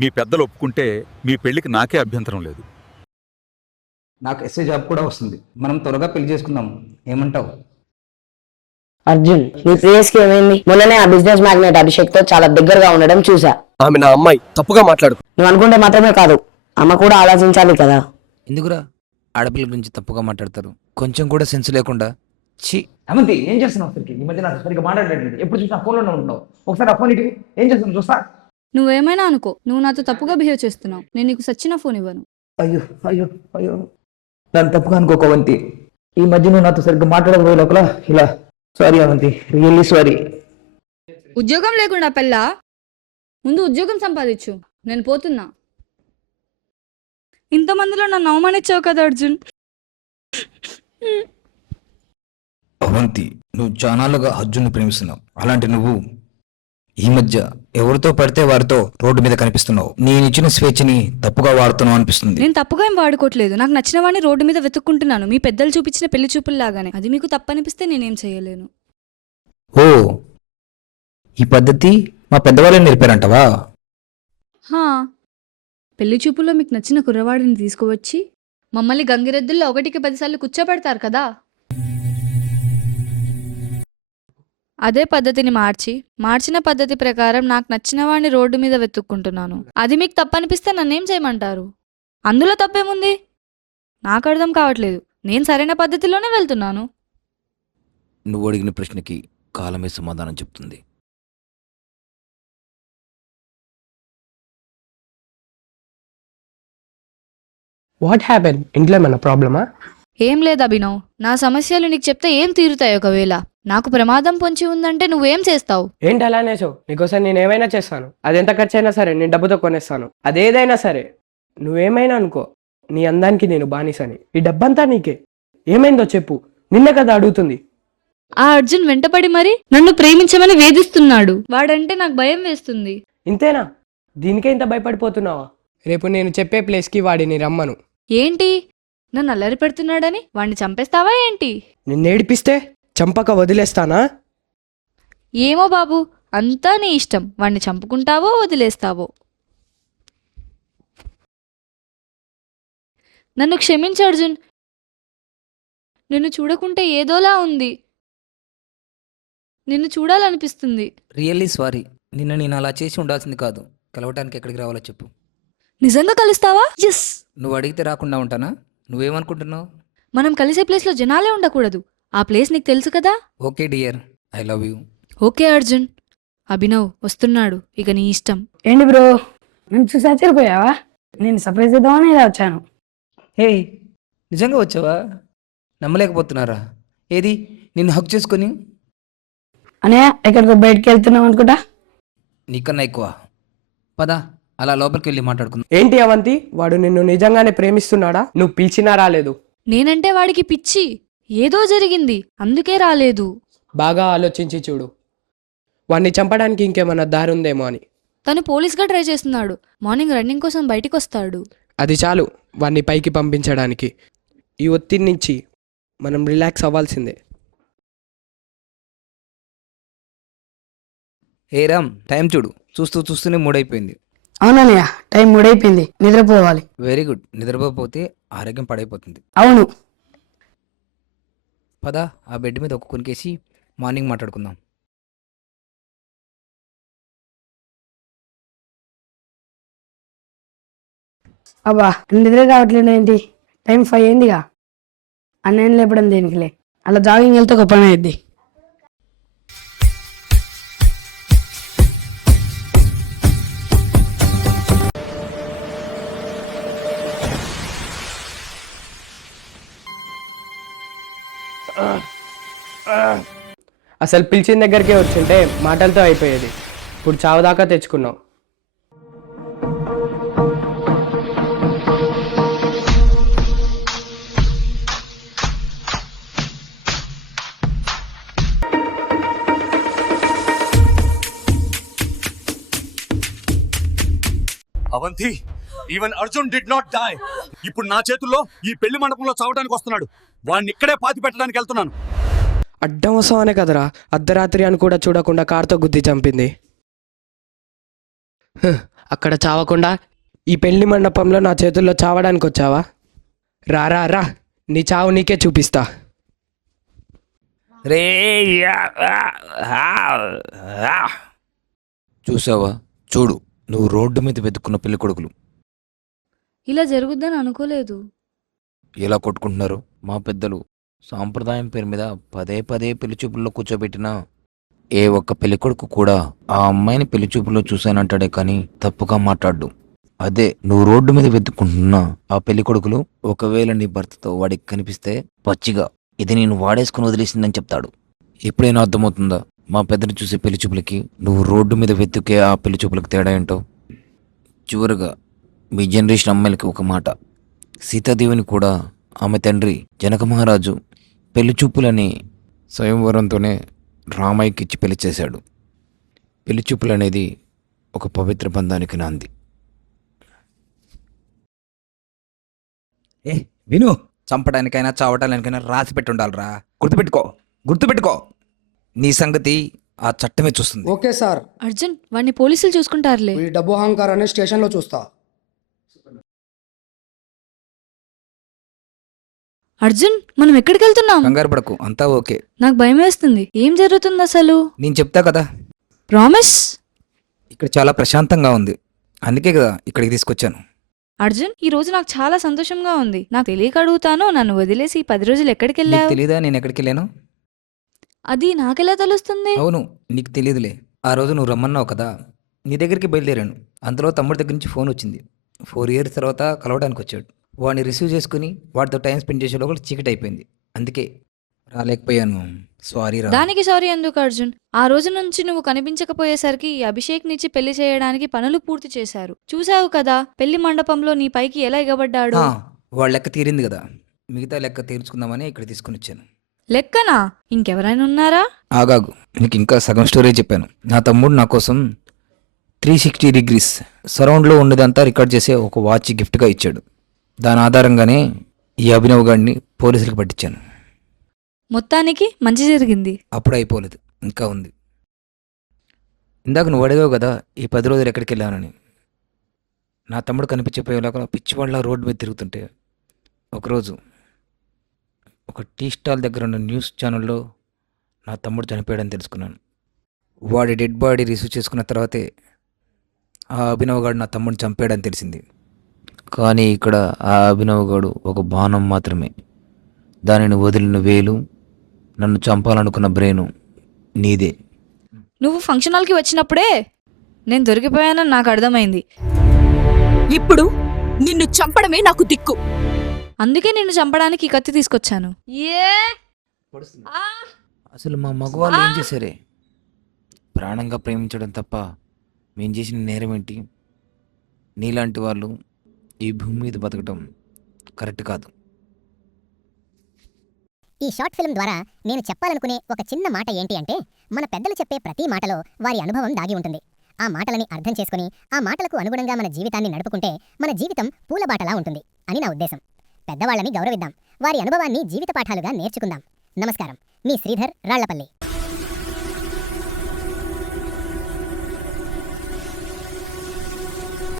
మీ పెద్దలు ఒప్పుకుంటే మీ పెళ్లికి నాకే అభ్యంతరం లేదు. నాకు ఎస్ఏ జాబ్ కూడా వస్తుంది. మనం త్వరగా పెళ్లి చేసుకుందాం, ఏమంటావు? అర్జున్, నీ ప్రేయస్కి ఏమైంది? మొన్ననే ఆ బిజినెస్ మ్యాగ్నెట్ అభిషేక్ తో చాలా దగ్గరగా ఉండడం చూసా. ఆమె నా అమ్మాయి, తప్పుగా మాట్లాడు. నువ్వు అనుకుంటే మాత్రమే కాదు, అమ్మ కూడా ఆలోచించాలి కదా. ఎందుకురా ఆడపిల్ల గురించి తప్పుగా మాట్లాడతారు? కొంచెం కూడా సెన్స్ లేకుండా. ఛీ, అవంతి, ఏం చేస్తున్నావు? అసలుకి ఈ మధ్య నాకు సరిగ్గా మాట్లాడలేదు. ఎప్పుడు చూసినా ఫోన్లోనే ఉంటున్నావు. ఒకసారి ఆ ఫోన్ ఇటు ఏం చేస్తున్నావు చూస్తా. నువ్వేమైనా అనుకో, నువ్వు నాతో తప్పుగా బిహేవ్ చేస్తున్నావు. నేను నీకు సచ్చిన ఫోన్ ఇవ్వను. అయ్యో అయ్యో అయ్యో, నన్ను తప్పుగా అనుకోకు అవంతి. ఈ మధ్య నువ్వు నాతో సరిగ్గా మాట్లాడకపోయే లోపల ఇలా. Sorry Avanti, really sorry. ఉద్యోగం లేకుండా పెళ్ళా? ముందు ఉద్యోగం సంపాదించు. నేను పోతున్నా. ఇంతమందిలో నన్ను అవమానించావు కదా అర్జున్. అవంతి, నువ్వు చానాలుగా అర్జున్ని ప్రేమిస్తున్నావు. అలాంటి నువ్వు ఈ మధ్య ఎవరితో పడితే వారితో రోడ్డు మీద కనిపిస్తున్నావు. నేను ఇచ్చిన స్వేచ్ఛని తప్పుగా వాడుతున్నావు అనిపిస్తుంది. నేను తప్పుగా ఏం వాడుకోవట్లేదు. నాకు నచ్చిన వాడిని రోడ్డు మీద వెతుక్కుంటున్నాను. మీ పెద్దలు చూపించిన పెళ్లి చూపుల్లాగానే. అది మీకు తప్పనిపిస్తే నేనేం చేయలేను. ఓ, ఈ పద్ధతి మా పెద్దవాళ్ళని నేర్పారంటవా? హా, పెళ్లి చూపుల్లో మీకు నచ్చిన కుర్రవాడిని తీసుకువచ్చి మమ్మల్ని గంగిరెద్దుల్లో 1కి 10 సార్లు కూర్చోబెడతారు కదా. అదే పద్ధతిని మార్చిన పద్ధతి ప్రకారం నాకు నచ్చిన వాడిని రోడ్డు మీద వెతుక్కుంటున్నాను. అది మీకు తప్పనిపిస్తే నన్నేం చేయమంటారు? అందులో తప్పేముంది? నాకు అర్థం కావట్లేదు. నేను సరైన పద్ధతిలోనే వెళ్తున్నాను. నువ్వు అడిగిన ప్రశ్నకి కాలమే సమాధానం చెప్తుంది. What happen? ఇంట్లో ఏమన్నా ప్రాబ్లమా? ఏం లేదు అభినవ్, నా సమస్యలు నీకు చెప్తే ఏం తీరుతాయి? ఒకవేళ నాకు ప్రమాదం పొంచి ఉందంటే నువ్వేం చేస్తావు? ఏంటి అలానేసో? నీకోసం నేను ఏమైనా చేస్తాను. అది ఎంత ఖర్చు అయినా సరే నేను డబ్బుతో కొనేస్తాను. అదేదైనా సరే. నువ్వేమైనా అనుకో, నీ అందానికి నేను బానిసని. ఈ డబ్బంతా నీకే. ఏమైందో చెప్పు, నిన్నే కదా అడుగుతుంది. ఆ అర్జున్ వెంటపడి మరి నన్ను ప్రేమించమని వేధిస్తున్నాడు. వాడంటే నాకు భయం వేస్తుంది. ఇంతేనా? దీనికే ఇంత భయపడిపోతున్నావా? రేపు నేను చెప్పే ప్లేస్కి వాడిని రమ్మను. ఏంటి, నన్ను అల్లరి పెడుతున్నాడని వాణ్ణి చంపేస్తావా ఏంటి? నిన్ను ఏడిపిస్తే చంపక వదిలేస్తానా? ఏమో బాబు, అంతా నీ ఇష్టం. వాణ్ణి చంపుకుంటావో వదిలేస్తావో. నన్ను క్షమించు అర్జున్. నిన్ను చూడకుంటే ఏదోలా ఉంది. నిన్ను చూడాలనిపిస్తుంది. Really sorry. నిన్న నేను అలా చేసి ఉండాల్సింది కాదు. కలవటానికి ఎక్కడికి రావాలో చెప్పు. నిజంగా కలుస్తావా? ఎస్. నువ్వు అడిగితే రాకుండా ఉంటానా? నువ్వేమనుకుంటున్నావు? మనం కలిసే ప్లేస్లో జనాలే ఉండకూడదు. ఆ ప్లేస్ నీకు తెలుసు కదా. Okay dear, I love you. Okay Arjun. Abhinav వస్తున్నాడు, ఇక నీ ఇష్టం. ఏంటి బ్రో, నన్ను చూసి ఆశ్చర్యపోయావా? నేను సర్ప్రైజ్ ఇద్దామని ఇలా వచ్చాను. హే, నిజంగా వచ్చావా? నమ్మలేకపోతున్నారా? ఏది నిన్ను హక్ చేసుకొని? అనే ఎక్కడికో బయటకు వెళ్తున్నాం అనుకుంటా. నీకన్నా ఎక్కువ. పద, అలా లోపలికి వెళ్ళి మాట్లాడుకుందాం. ఏంటి అవంతి, వాడు నిన్ను నిజంగానే ప్రేమిస్తున్నాడా? నువ్వు పిలిచినా రాలేదు. నేనంటే వాడికి పిచ్చి. ఏదో జరిగింది, అందుకే రాలేదు. బాగా ఆలోచించి చూడు, వాడిని చంపడానికి ఇంకేమన్నా దారి ఉందేమో అని. తను పోలీస్గా ట్రై చేస్తున్నాడు. మార్నింగ్ రన్నింగ్ కోసం బయటికి వస్తాడు. అది చాలు వాడిని పైకి పంపించడానికి. ఈ ఒత్తిడి నుంచి మనం రిలాక్స్ అవ్వాల్సిందే. ఏ రామ్, టైం చూడు. చూస్తూనే మూడైపోయింది. అవునన్నయ్య, టైం 3 అయిపోయింది, నిద్రపోవాలి. Very good. నిద్రపోతే ఆరోగ్యం పాడైపోతుంది. అవును. పద, ఆ బెడ్ మీద ఒక కొనికేసి మార్నింగ్ మాట్లాడుకుందాం. అబ్బా, నిద్ర కావట్లేదు ఏంటి? టైం 5 అయిందిగా. అన్నయ్య లేపడం దేనికిలే, అలా జాగింగ్ వెళ్తే ఒక పని అయింది. అసలు పిలిచిన దగ్గరికే వచ్చుంటే మాటలతో అయిపోయేది. ఇప్పుడు చావు దాకా తెచ్చుకున్నావు. Avanti, even Arjun did not die. ఇప్పుడు నా చేతుల్లో ఈ పెళ్లి మండపంలో చావడానికి వస్తున్నాడు. వాడిని ఇక్కడే పాతి పెట్టడానికి వెళ్తున్నాను. అడ్డం వస్తావనే కదరా అర్ధరాత్రి అని కూడా చూడకుండా కార్తో గుద్ది చంపింది. అక్కడ చావకుండా ఈ పెళ్లి మండపంలో నా చేతుల్లో చావడానికి వచ్చావా? రా రా రా, నీ చావు నీకే చూపిస్తా. రే చూసావా, చూడు, నువ్వు రోడ్డు మీద వెతుక్కున్న పెళ్లి కొడుకులు ఇలా జరుగుద్దని అనుకోలేదు. ఎలా కొట్టుకుంటున్నారు. మా పెద్దలు సాంప్రదాయం పేరు మీద పదే పదే పెళ్లి చూపుల్లో కూర్చోబెట్టినా ఏ ఒక్క పెళ్లి కొడుకు కూడా ఆ అమ్మాయిని పెళ్లి చూపుల్లో చూశానంటాడే కానీ తప్పుగా మాట్లాడు. అదే నువ్వు రోడ్డు మీద వెతుక్కుంటున్నా ఆ పెళ్లి కొడుకులు ఒకవేళ నీ భర్తతో వాడికి కనిపిస్తే పచ్చిగా ఇది నేను వాడేసుకుని వదిలేసిందని చెప్తాడు. ఎప్పుడైనా అర్థమవుతుందా మా పెద్దలు చూసే పెళ్లి చూపులకి నువ్వు రోడ్డు మీద వెతుకే ఆ పెళ్లి చూపులకు తేడా ఏంటో? చివరిగా మీ జనరేషన్ అమ్మాయిలకి ఒక మాట, సీతాదేవిని కూడా ఆమె తండ్రి జనక మహారాజు పెళ్లి చూపులని స్వయంవరంతోనే రామయ్యకి ఇచ్చి పెళ్లి చేశాడు. పెళ్లి చూపులు అనేది ఒక పవిత్ర బంధానికి నాంది. విను, చంపడానికైనా చావడానికైనా రాసి పెట్టి ఉండాలిరా. గుర్తుపెట్టుకో. నీ సంగతి ఆ చట్టమే చూస్తుంది. ఓకే సార్, అర్జున్, వాడిని పోలీసులు చూసుకుంటారులే. ఈ డబ్బు అహంకారాన్ని స్టేషన్లో చూస్తా. అర్జున్, మనం ఎక్కడికి వెళ్తున్నాం? కంగారు పడకు, అంతా ఓకే. నాకు భయం వేస్తుంది. ఏం జరుగుతుంది అసలు? నేను చెప్తా కదా. ప్రామిస్? ఇక్కడ చాలా ప్రశాంతంగా ఉంది, అందుకే కదా ఇక్కడికి తీసుకొచ్చాను. అర్జున్, ఈ రోజు నాకు చాలా సంతోషంగా ఉంది. నాకు తెలియక అడుగుతాను, నన్ను వదిలేసి ఈ 10 రోజులు ఎక్కడికి నీకు వెళ్ళావు? తెలీదా నేను ఎక్కడికి వెళ్ళాను? అది నాకెలా తెలుస్తుంది? అవును, నీకు తెలియదులే. ఆ రోజు నువ్వు రమ్మన్నావు కదా, నీ దగ్గరికి బయలుదేరాను. అందులో తమ్ముడి దగ్గర నుంచి ఫోన్ వచ్చింది. 4 years తర్వాత కలవడానికి వచ్చాడు. వాడిని రిసీవ్ చేసుకుని వాడితో టైం స్పెండ్ చేసే లోపల చీకటి అయిపోయింది. అందుకే రాలేకపోయాను. సారీ రా. దానికి సారీ ఎందుకు అర్జున్? ఆ రోజు నుంచి నువ్వు కనిపించకపోయేసరికి ఈ అభిషేక్ నిచ్చి పెళ్లి చేయడానికి పనులు పూర్తి చేశారు. చూసావు కదా పెళ్లి మండపంలో నీ పైకి ఎలా ఎగబడ్డాడు. వాళ్ళ లెక్క తీరింది కదా, మిగతా లెక్క తీర్చుకుందామని ఇక్కడ తీసుకుని వచ్చాను. లెక్కనా? ఇంకెవరైనా ఉన్నారా? ఆగాగు, నీకు ఇంకా సగం స్టోరీ చెప్పాను. నా తమ్ముడు నా కోసం 360 degrees సరౌండ్లో ఉండేదంతా రికార్డ్ చేసే ఒక వాచ్ గిఫ్ట్గా ఇచ్చాడు. దాని ఆధారంగానే ఈ అభినవ్ గాడిని పోలీసులకు పట్టించాను. మొత్తానికి మంచి జరిగింది. అప్పుడు అయిపోలేదు, ఇంకా ఉంది. ఇందాక నువ్వు అడిగావు కదా ఈ 10 రోజులు ఎక్కడికి వెళ్ళానని. నా తమ్ముడు కనిపించిపోయేలాగా పిచ్చివాళ్ళ రోడ్డు మీద తిరుగుతుంటే ఒకరోజు ఒక టీ స్టాల్ దగ్గర ఉన్న న్యూస్ ఛానల్లో నా తమ్ముడు చనిపోయాడని తెలుసుకున్నాను. వాడి డెడ్ బాడీ రిసీవ్ చేసుకున్న తర్వాతే ఆ అభినవ్ గాడు నా తమ్ముడిని చంపాడని తెలిసింది. కానీ ఇక్కడ ఆ అభినవ్ గాడు ఒక బాణం మాత్రమే. దానిని వదిలిన వేలు, నన్ను చంపాలనుకున్న బ్రెయిను నీదే. నువ్వు ఫంక్షన్ హాల్కి వచ్చినప్పుడే నేను దొరికిపోయానని నాకు అర్థమైంది. ఇప్పుడు నిన్ను చంపడమే నాకు దిక్కు. అందుకే నిన్ను చంపడానికి ఈ కత్తి తీసుకొచ్చాను. అసలు మా మగవాళ్ళు ఏం చేశారే? ప్రాణంగా ప్రేమించడం తప్ప మేం చేసిన నేరం ఏంటి? నీలాంటి వాళ్ళు ఈ భూమి మీద బతకడం కరెక్ట్ కాదు. ఈ షార్ట్ ఫిల్మ్ ద్వారా నేను చెప్పాలనుకునే ఒక చిన్న మాట ఏంటి అంటే, మన పెద్దలు చెప్పే ప్రతి మాటలో వారి అనుభవం దాగి ఉంటుంది. ఆ మాటలని అర్థం చేసుకుని ఆ మాటలకు అనుగుణంగా మన జీవితాన్ని నడుపుకుంటే మన జీవితం పూలబాటలా ఉంటుంది అని నా ఉద్దేశం. పెద్దవాళ్ళని గౌరవిద్దాం, వారి అనుభవాన్ని జీవిత పాఠాలుగా నేర్చుకుందాం. నమస్కారం, మీ శ్రీధర్ రాళ్లపల్లి.